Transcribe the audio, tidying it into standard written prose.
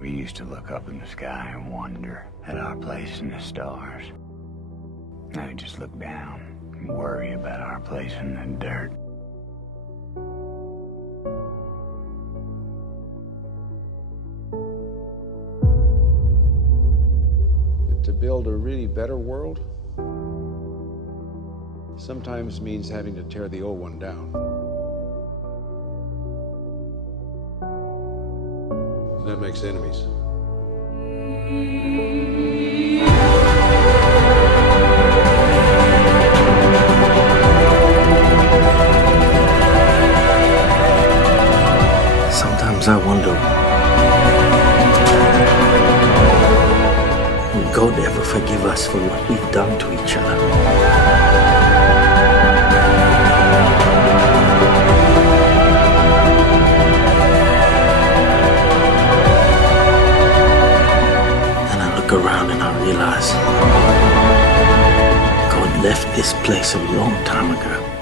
We used to look up in the sky and wonder at our place in the stars. Now we just look down and worry about our place in the dirt. To build a really better world sometimes means having to tear the old one down. That makes enemies. Sometimes I wonder, will God ever forgive us for what we've done to each other? Look around and I realize God left this place a long time ago.